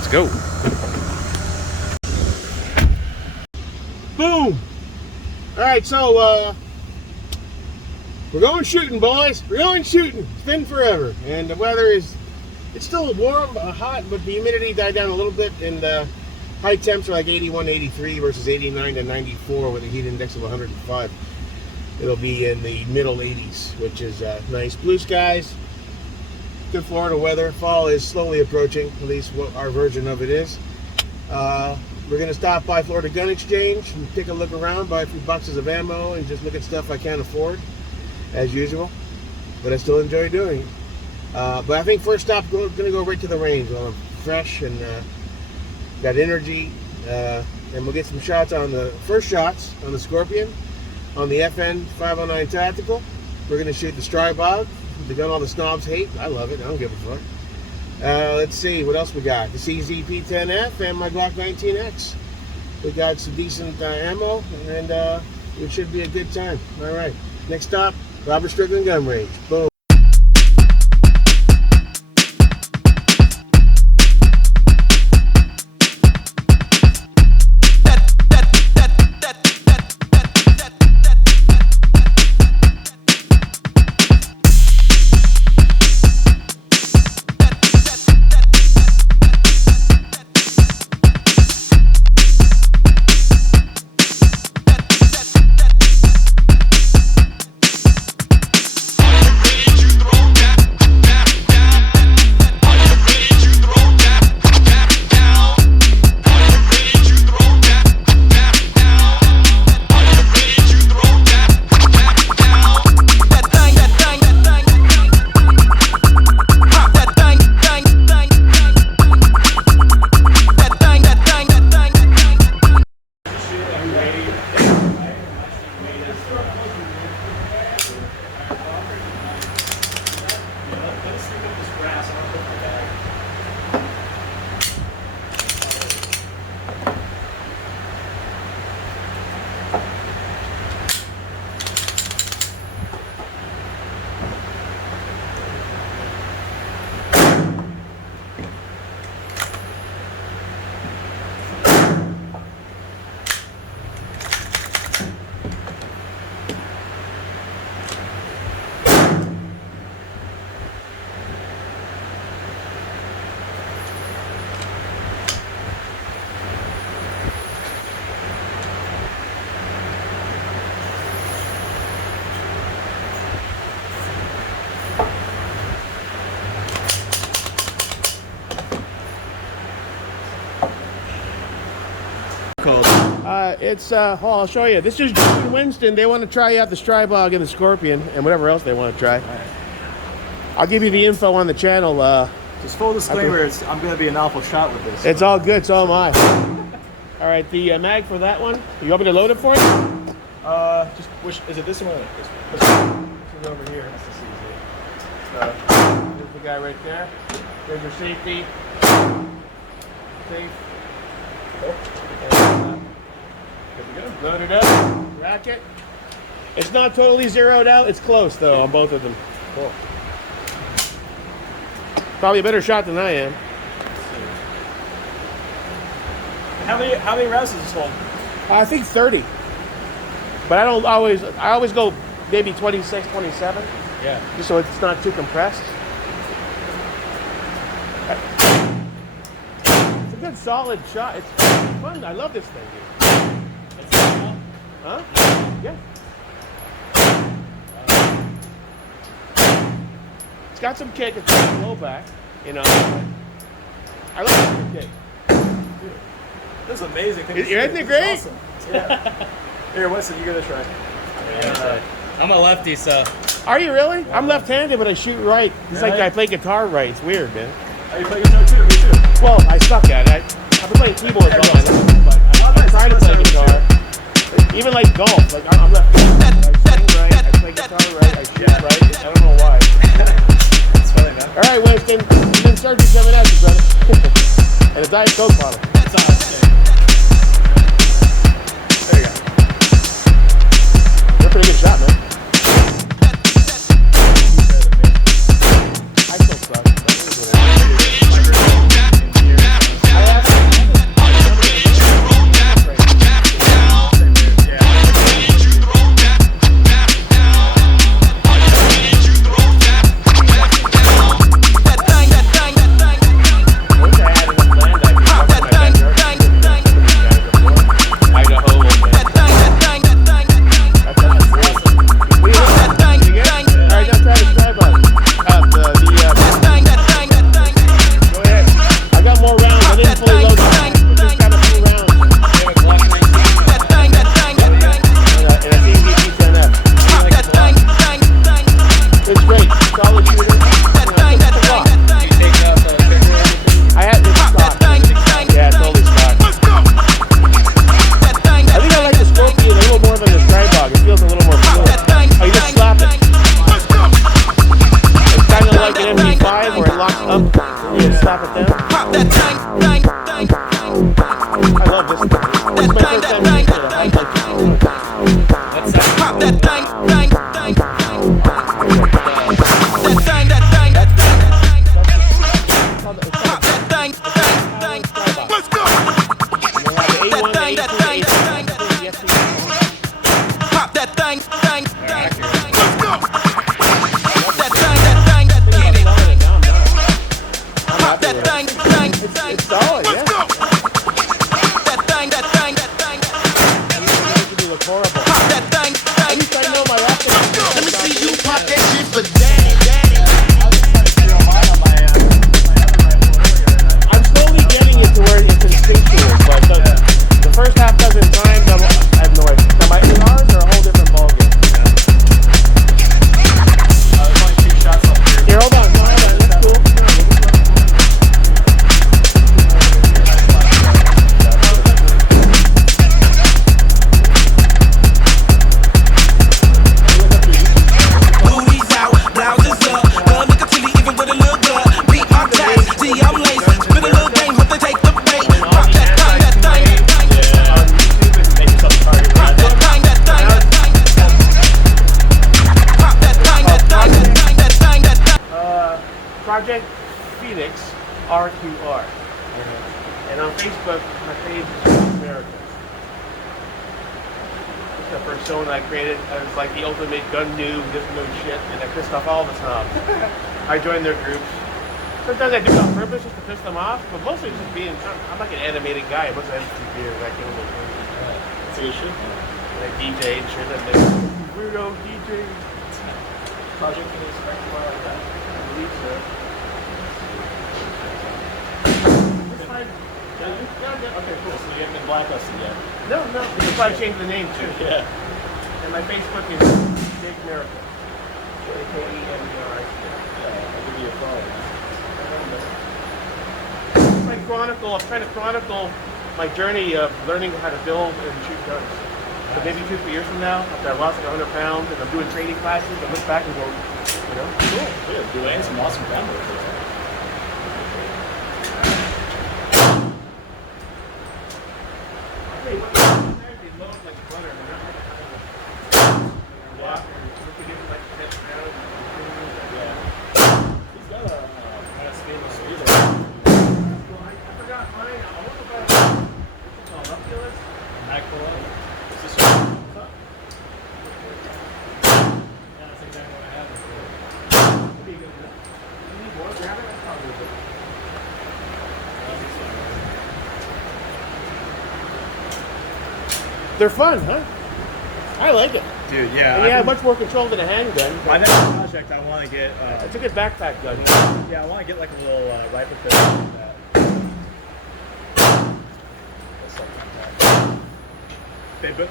Let's go. Boom. All right, so we're going shooting, boys. We're going shooting. It's been forever, and the weather it's still warm, hot, but the humidity died down a little bit, and high temps are like 81, 83 versus 89 to 94 with a heat index of 105. It'll be in the middle 80s, which is nice. Blue skies, good Florida weather. Fall is slowly approaching, at least what our version of it is. We're going to stop by Florida Gun Exchange and take a look around, buy a few boxes of ammo, and just look at stuff I can't afford, as usual. But I still enjoy doing it. But I think first stop, going to go right to the range while I'm fresh and got energy. And we'll get some shots on the first shots on the Scorpion, on the FN 509 Tactical. We're going to shoot the Strybog, the gun all the snobs hate. I love it. I don't give a fuck. Let's see what else we got. The CZP-10F and my Glock 19X. We got some decent ammo, and it should be a good time. All right. Next stop, Robert Strickland Gun Range. Boom. I'll show you. This is Drew and Winston. They want to try out the Strybog and the Scorpion and whatever else they want to try. Right. I'll give you the info on the channel. Just full disclaimer, I'm going to be an awful shot with this. It's all good, so am I. All right, the mag for that one. You want me to load it for you? Is it this one or this one? This is over here. That's just easy. There's the guy right there. There's your safety. Safe. Oh. And, good to go. Load it up. Ratchet. It's not totally zeroed out. It's close though on both of them. Cool. Probably a better shot than I am. How many rounds does this hold? I think 30. But I always go maybe 26, 27. Yeah. Just so it's not too compressed. It's a good solid shot. It's fun. I love this thing, dude. Huh? Yeah. It's got some kick. It's got a low back, you know. I like the kick. Dude, this is amazing. Isn't it great? Awesome. Yeah. Here, Winston, you gotta try. I'm a lefty, so. Are you really? I'm left-handed, but I shoot right. It's like I play guitar right. It's weird, man. Oh, you play guitar too? Me too. Well, I suck at it. I've been playing keyboard all my life, but I'm trying to play guitar. Even like golf, like I'm left-handed. I sing right, I play guitar right, I shoot right. I don't know why. It's funny, man. All right, Winston, you've been Sergeant 7X, brother. And a Diet Coke bottle. It's on. There you go. You're a pretty good shot, man. I still suck. I didn't fully load it. Just got a few rounds. You have a Glock 19? And a CZ G10F. It's great. Solid shooter. It's a lot. Do you take out the trigger or anything? I had this stock. Yeah, totally stock. I think I like the Scorpion a little more than the Strybog. It feels a little more fluid. Oh, you just slap it. It's kind of like an MG5 where it locks up. You just slap it down. I love this. This is my first time using it. I like it. What's that? It's solid, yeah. It look horrible. At least I know my optics. Let me see you pop that shit for daddy. I'm slowly getting it to where it's instinctual, but the first half dozen times, I have no idea. Now my ARs are a whole different ballgame. There's only 2 shots left here. Here, hold on. That's cool. Booties out, blouses up. Gun look till he even with a little gut. Beat my tags, see I'm laced. Spit a little game, hope they take the bait. Pop that thing, that thing. Make yourself a target. Pop that thing, that thing, that thing. Pop that thing, that thing, that thing, that thing. Project Phoenix RQR. And on Facebook, my page is America. It's the persona I created. I was like the ultimate gun noob, doesn't know shit, and I pissed off all the snobs. I joined their groups. Sometimes I do it on purpose just to piss them off, but mostly just being, I'm like an animated guy. Once I have 2 beers, I can go crazy. So you should. And I DJ and shit, and then weirdo DJ. Project Phoenix RQR like that. I believe so. Okay, cool. So you haven't been blacklisted yet. No, this is why I changed the name too. Yeah. And my Facebook is Jake Miracle. J-A-K-E-M-E-R. I'll give you a follow. My chronicle, I'm trying to chronicle my journey of learning how to build and shoot guns. So maybe 2-3 years from now, after I lost like 100 pounds and I'm doing training classes, I look back and go, you know, Cool. Yeah, doing some awesome groundwork there. hey, what they load like butter, they're not like walk or look to get like 10 pounds. Yeah. He's got a kind of stainless steel. Well, I forgot mine. I wonder about what's it called? Oculus? Macro. Is this one? Yeah, that's exactly what I have. That'd be good enough. You need more? Grab it? That's probably good. They're fun, huh? I like it. Dude, yeah. And you have much more control than a handgun. My next project, I want to get. It's a good backpack gun. Yeah, I want to get like a little rifle pistol like that.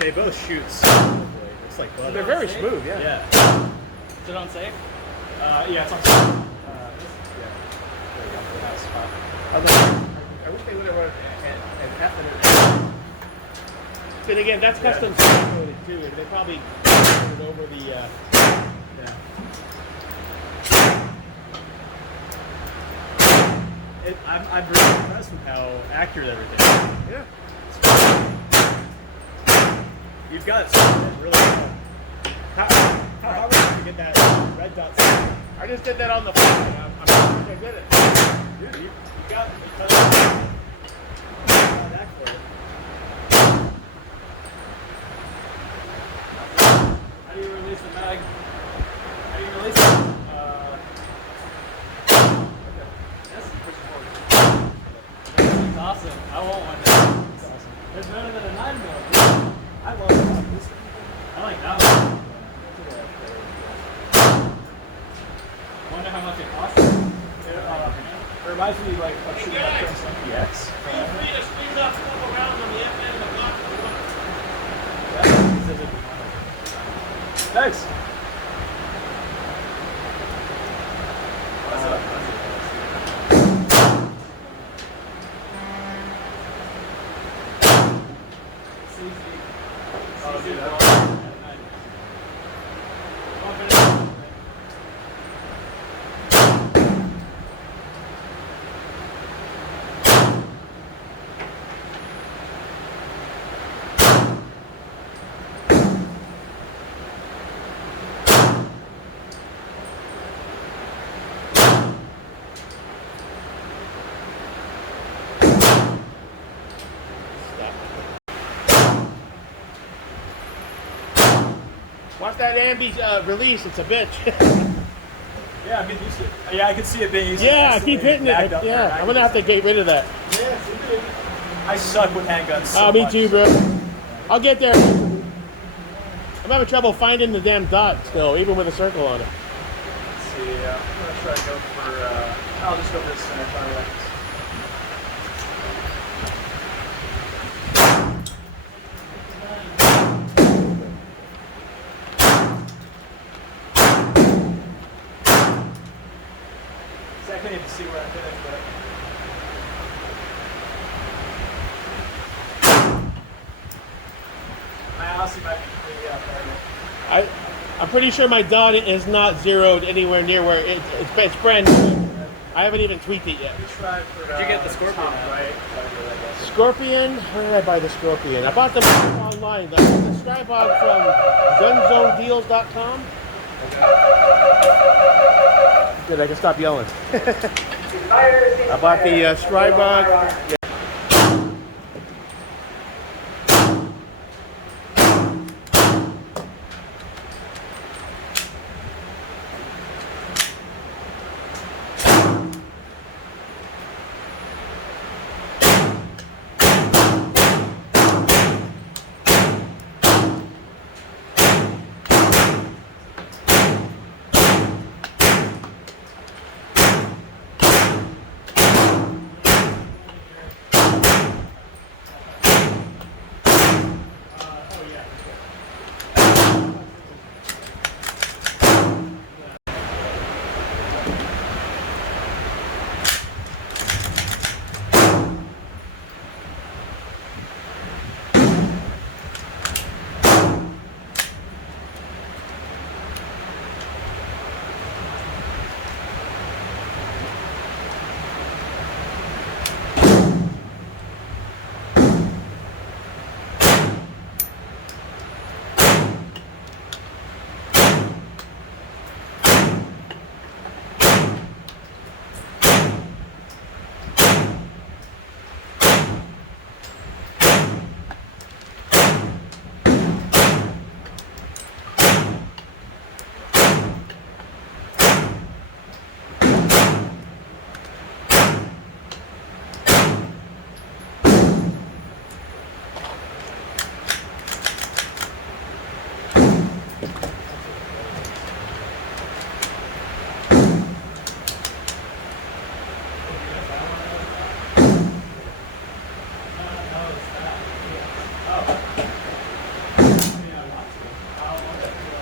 They both shoot smoothly. It's like butter. They're very smooth, yeah. Yeah. Is it on safe? Yeah, it's on. I wish they would have run an F in it. But again, that's custom coded too. They probably put it over the. Yeah. I'm really impressed with how accurate everything is. Yeah. You've got it set really well. How hard was it to get that red dot set? I just did that on the fly. I'm sure I did it. Dude, you got that for it. How do you release the mag? How do you release it? It's awesome. I want one. It's awesome. It's better than a 9mm. I love this. I like that one. I wonder how much it costs. It reminds me like of shooting my Prince MPX. Thanks. What's up? Oh, dude, that's Watch that ambi release. It's a bitch. yeah, I mean, you should, yeah, I can see it being easy. Yeah, keep hitting it. Yeah, I'm gonna have to get rid of that. Yes, indeed. I suck with handguns. So Oh, me much. too, bro. I'll get there. I'm having trouble finding the damn dot still, even with a circle on it. Let's see, I'm gonna try to go for, I'll just go for this center, try to I couldn't even see where I'm hitting, but I honestly might be completely off target. I'm pretty sure my dot is not zeroed anywhere near where it's brand new. I haven't even tweaked it yet. We tried for, Did you get the Scorpion top out? right? Scorpion? Where did I buy the Scorpion? I bought them online. I bought the Strybog from gunzonedeals.com. Good, I can stop yelling. I bought the Strybog.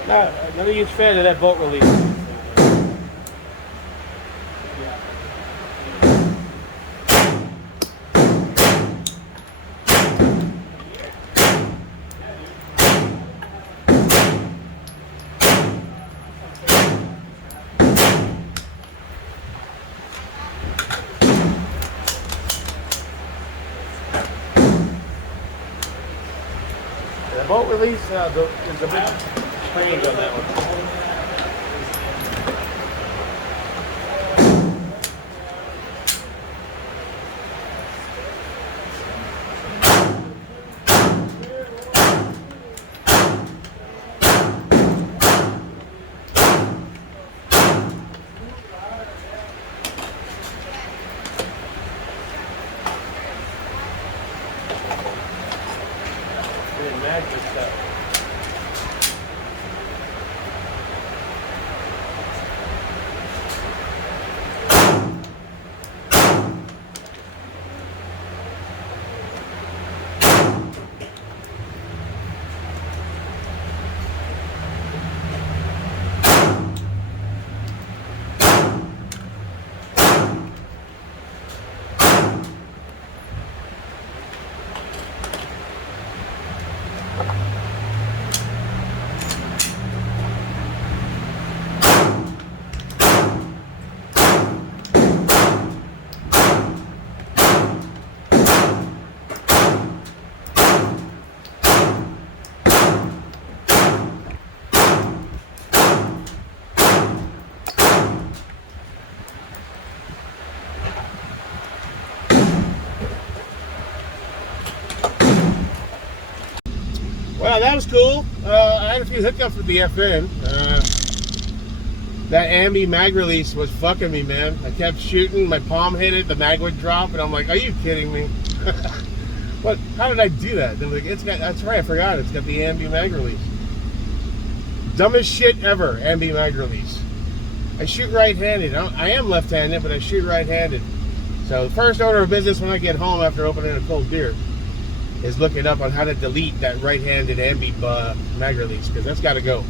Another huge fan of that bolt release. The bolt release is a bit strange on that one. Magic stuff. that was cool. I had a few hiccups with the FN. That ambi mag release was fucking me, man. I kept shooting, my palm hit it, the mag would drop, and I'm like, are you kidding me? What? How did I do that? They're like, that's right, I forgot. It's got the ambi mag release. Dumbest shit ever, ambi mag release. I shoot right-handed. I am left-handed, but I shoot right-handed. So the first order of business when I get home after opening a cold beer is looking up on how to delete that right-handed ambi mag release, because that's got to go.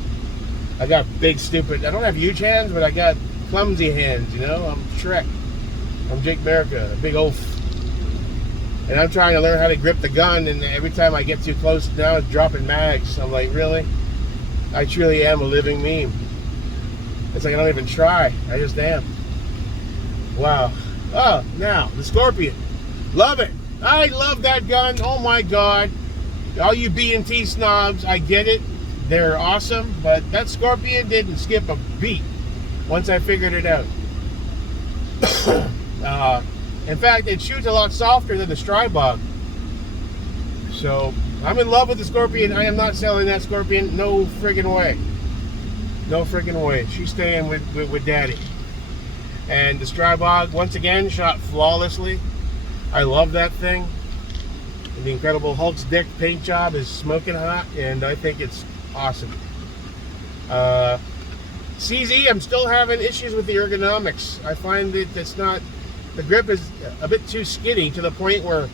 I got big, stupid, I don't have huge hands, but I got clumsy hands, you know? I'm Shrek. I'm Jake America, a big oaf. And I'm trying to learn how to grip the gun, and every time I get too close, now it's dropping mags. I'm like, really? I truly am a living meme. It's like I don't even try. I just am. Wow. Oh, now, the Scorpion. Love it. I love that gun. Oh my God. All you B&T snobs, I get it. They're awesome, but that Scorpion didn't skip a beat once I figured it out. In fact, it shoots a lot softer than the Strybog. So, I'm in love with the Scorpion. I am not selling that Scorpion. No friggin' way. No friggin' way. She's staying with Daddy. And the Strybog, once again, shot flawlessly. I love that thing. And the Incredible Hulk's dick paint job is smoking hot, and I think it's awesome. CZ, I'm still having issues with the ergonomics. I find that it's not, the grip is a bit too skinny to the point where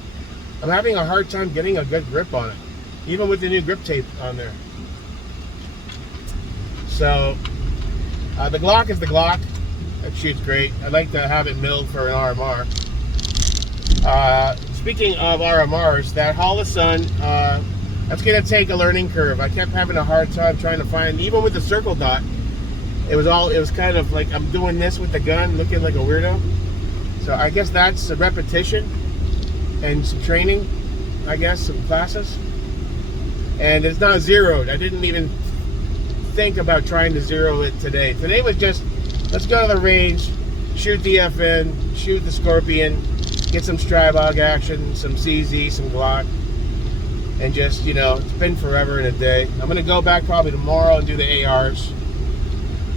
I'm having a hard time getting a good grip on it, even with the new grip tape on there. So, the Glock is the Glock. It shoots great. I'd like to have it milled for an RMR. Speaking of RMRs, that Holosun, that's going to take a learning curve. I kept having a hard time trying to find, even with the circle dot, it was kind of like I'm doing this with the gun, looking like a weirdo. So I guess that's a repetition and some training, I guess, some classes. And it's not zeroed. I didn't even think about trying to zero it today. Today was just, let's go to the range, shoot the FN, shoot the Scorpion, get some Strybog action, some CZ, some Glock, and just, you know, it's been forever in a day. I'm going to go back probably tomorrow and do the ARs.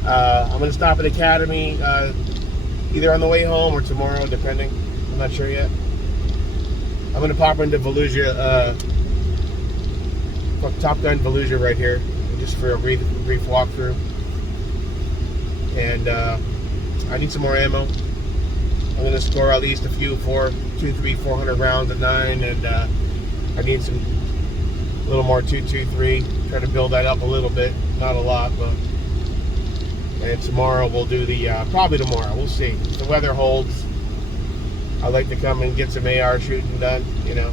I'm going to stop at Academy either on the way home or tomorrow, depending. I'm not sure yet. I'm going to pop into Volusia, Top Gun Volusia right here, just for a brief walkthrough. And I need some more ammo. I'm going to score at least a few 400 rounds at 9, and I need some a little more 223. Try to build that up a little bit, not a lot, but. And tomorrow we'll do the probably tomorrow. We'll see if the weather holds. I'd like to come and get some AR shooting done. You know,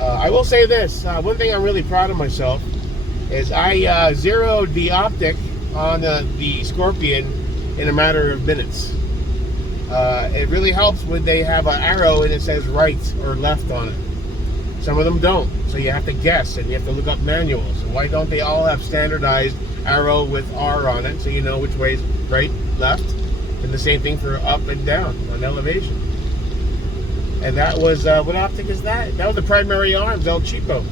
I will say this. One thing I'm really proud of myself is I zeroed the optic on the Scorpion in a matter of minutes. It really helps when they have an arrow and it says right or left on it. Some of them don't, so you have to guess and you have to look up manuals. And why don't they all have standardized arrow with R on it, so you know which way is right, left, and the same thing for up and down on elevation. And that was what optic is that? That was the Primary Arms El Cheapo.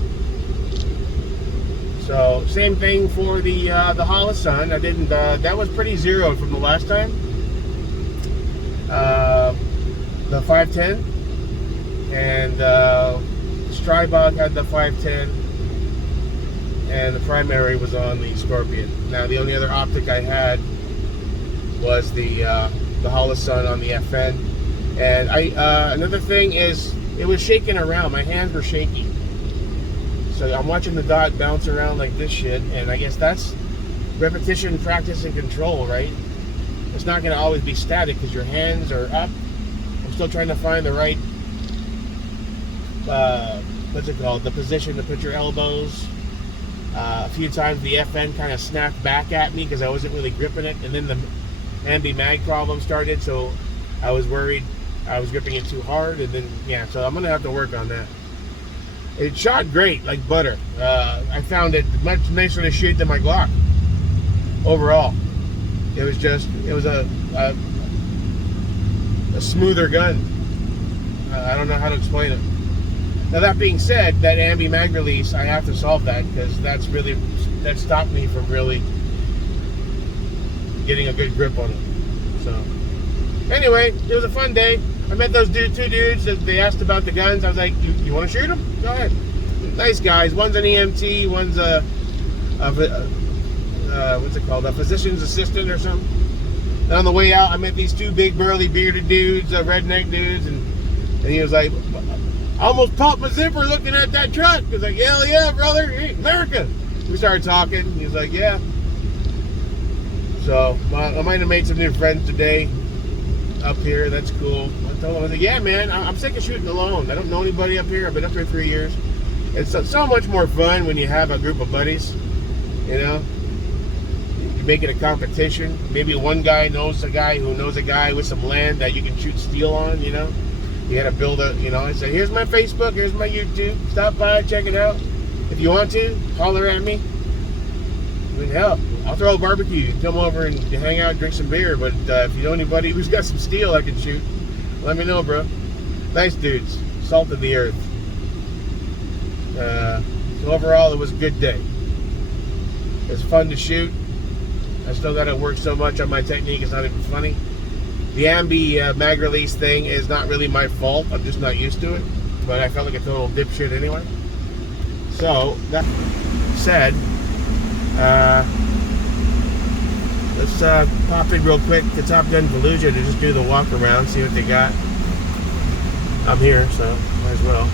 So same thing for the Holosun. I didn't. That was pretty zeroed from the last time. The 510 and Strybog had the 510. And the primary was on the Scorpion. Now the only other optic I had was the Holosun on the FN. And another thing is it was shaking around. My hands were shaky. So I'm watching the dot bounce around like this shit, and I guess that's repetition, practice, and control, right? It's not going to always be static because your hands are up. I'm still trying to find the right, what's it called? The position to put your elbows. A few times the FN kind of snapped back at me because I wasn't really gripping it, and then the ambi mag problem started, so I was worried I was gripping it too hard, and then yeah, so I'm gonna have to work on that. It shot great, like butter. I found it much nicer to shoot than my Glock. Overall, it was a smoother gun. I don't know how to explain it. Now that being said, that ambi mag release, I have to solve that because that stopped me from really getting a good grip on it. So anyway, it was a fun day. I met those two dudes that they asked about the guns. I was like, you want to shoot them? Go ahead. Nice guys. One's an EMT, one's a what's it called? A physician's assistant or something. And on the way out, I met these two big burly bearded dudes, redneck dudes, and he was like, I almost popped my zipper looking at that truck. He was like, hell yeah, brother, hey, America. We started talking. He was like, yeah. So I might have made some new friends today up here. That's cool. I told him, I was like, yeah, man, I'm sick of shooting alone. I don't know anybody up here. I've been up here 3 years. It's so much more fun when you have a group of buddies, you know. You make it a competition. Maybe one guy knows a guy who knows a guy with some land that you can shoot steel on, you know. You got to build a, you know, I say, here's my Facebook, here's my YouTube. Stop by, check it out. If you want to, holler at me. I mean, hell, I'll throw a barbecue. You can come over and hang out, drink some beer. But if you know anybody who's got some steel I can shoot, let me know, bro. Nice dudes. Salt of the earth. So overall, it was a good day. It was fun to shoot. I still got to work so much on my technique, it's not even funny. The ambi mag release thing is not really my fault. I'm just not used to it. But I felt like a total dipshit anyway. So, that said, let's pop in real quick to Top Gun Fallujah to just do the walk around, see what they got. I'm here, so might as well.